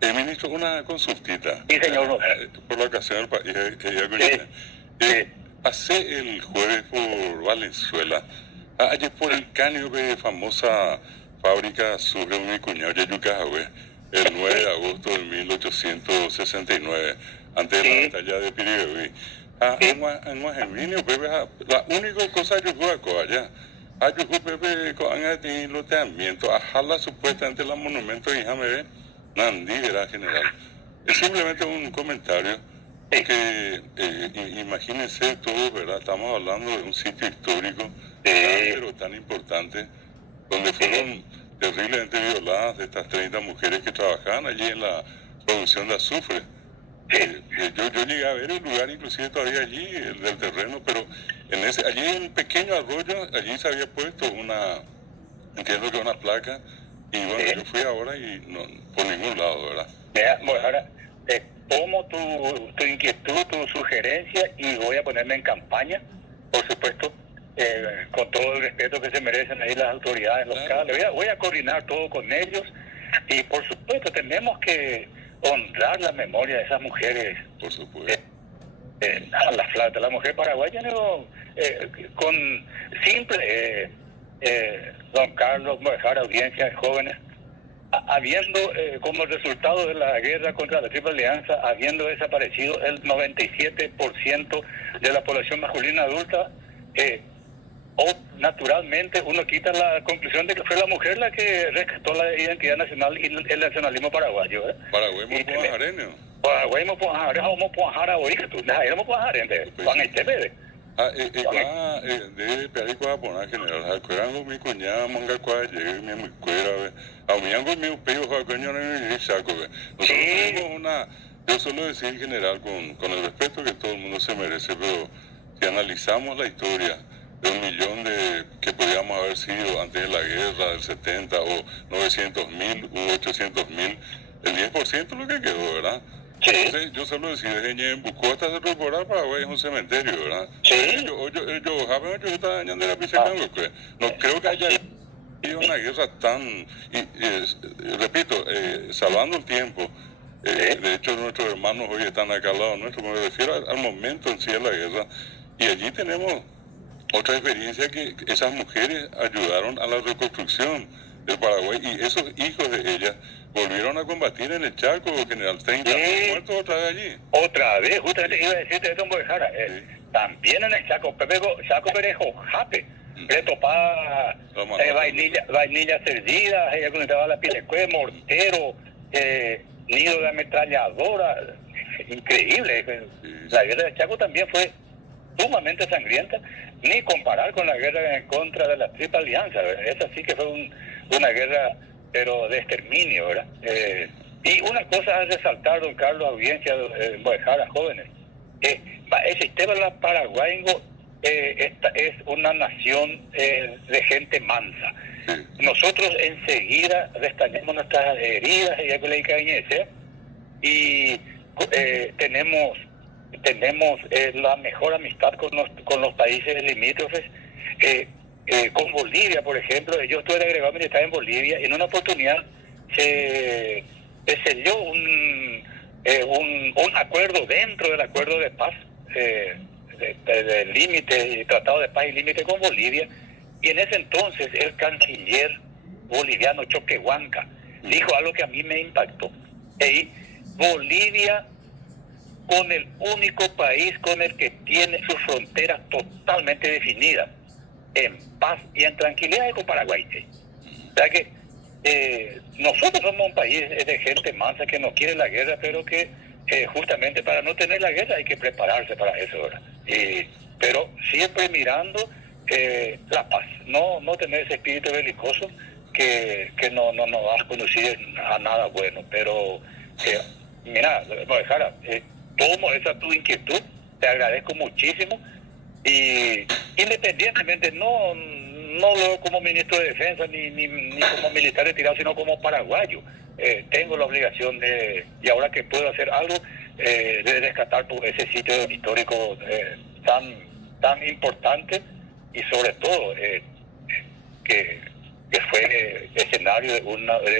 Ministro, una consultita. Sí, señor. Por la ocasión, Sí, sí, pasé el jueves por Valenzuela. Allí por el caño de famosa fábrica sobre mi cuñado Yayucahue, el 9 de agosto de 1869, antes de la sí, batalla de Piribebuy. sí, En Guajeminio, bebé, la única cosa que yo hago allá. Ayujo, bebé, con el loteamiento, ajala supuestamente la monumento y déjame ver. Nandi era general. Es simplemente un comentario, sí, porque imagínense todo, ¿verdad? Estamos hablando de un sitio histórico tan, sí, pero tan importante, donde sí, fueron terriblemente violadas estas 30 mujeres que trabajaban allí en la producción de azufre. sí. Yo llegué a ver el lugar, inclusive todavía allí, el del terreno, pero allí en un pequeño arroyo, allí se había puesto entiendo que una placa, y bueno, Sí. yo fui ahora y no, por ningún lado, ¿verdad? Vea, bueno, ahora tomo tu inquietud, tu sugerencia y voy a ponerme en campaña, por supuesto, con todo el respeto que se merecen ahí las autoridades locales. Voy a coordinar todo con ellos y por supuesto tenemos que honrar la memoria de esas mujeres. Por supuesto. La mujer paraguaya, ¿no? Con simple, don Carlos, dejar audiencias jóvenes, habiendo, como resultado de la guerra contra la Triple Alianza, habiendo desaparecido el 97% de la población masculina adulta, o naturalmente uno quita la conclusión de que fue la mujer la que rescató la identidad nacional y el nacionalismo paraguayo. Paraguay mo puajareño. Paraguay mo puajara o mo puajara oíste tú, era mo puajarente, van a este De perico a poner general, acuerdan mi cuñada manga cuá llegué mi cuera, a mi ango mi peo coño no me saco. Nosotros tenemos yo suelo decir general con el respeto que todo el mundo se merece, pero si analizamos la historia de 1 millón que podíamos haber sido antes de la guerra del 70 o 900.000 u 800.000, el 10% es lo que quedó, ¿verdad? Sí. Entonces, yo suelo decir, desde en Bucota se recordar Paraguay es un cementerio, ¿verdad? Sí. No creo que haya habido una guerra tan, repito, salvando el tiempo. De hecho, nuestros hermanos hoy están acá al lado nuestro, me refiero al momento en sí de la guerra. Y allí tenemos otra experiencia que esas mujeres ayudaron a la reconstrucción del Paraguay y esos hijos de ellas volvieron a combatir en el Chaco, General 30 muertos otra vez allí. Otra vez, justamente iba a decirte esto, Mojara, también en el Chaco Perejo, Jape, le topaba vainilla cerdida, ella conectaba la pilecue, mortero, nido de ametralladora, increíble. La guerra del Chaco también fue sumamente sangrienta, ni comparar con la guerra en contra de la Triple Alianza, esa sí que fue una guerra, pero de exterminio, ¿verdad? Y una cosa a resaltar, don Carlos, audiencia, Mojara, jóvenes, el sistema paraguayo esta es una nación de gente mansa. Nosotros enseguida restañamos nuestras heridas y tenemos la mejor amistad con los países limítrofes. Con Bolivia, por ejemplo, yo estuve de agregado militar en Bolivia y en una oportunidad se selló un acuerdo dentro del acuerdo de paz, de límite, tratado de paz y límite con Bolivia, y en ese entonces el canciller boliviano Choquehuanca dijo algo que a mí me impactó. Bolivia, con el único país con el que tiene sus fronteras totalmente definidas, en paz y en tranquilidad, es con Paraguay. O sea que nosotros somos un país de gente mansa que no quiere la guerra, pero que justamente para no tener la guerra hay que prepararse para eso, ¿verdad? Pero siempre mirando la paz, no tener ese espíritu belicoso que no va a conducir a nada bueno. Pero mira, Jara, tomo esa tu inquietud, te agradezco muchísimo, y independientemente no lo como ministro de defensa ni como militar retirado, sino como paraguayo, tengo la obligación y ahora que puedo hacer algo, de rescatar ese sitio histórico tan importante, y sobre todo que fue escenario de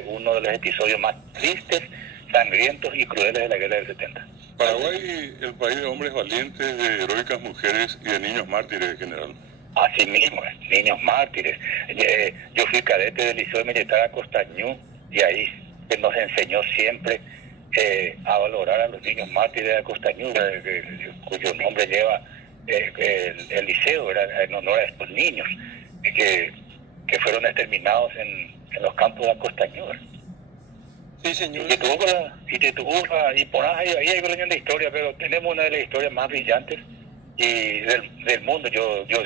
uno de los episodios más tristes sangrientos y crueles de la guerra del 70. Paraguay, el país de hombres valientes, de heroicas mujeres y de niños mártires en general. Así mismo, niños mártires. Yo fui cadete del Liceo Militar a Costañú y ahí se nos enseñó siempre a valorar a los niños mártires de Costañú, cuyo nombre lleva el liceo, era en honor a estos niños que fueron exterminados en los campos de Costañú. Sí, señor. Y por ahí hay una de historia, pero tenemos una de las historias más brillantes y del mundo, yo digo.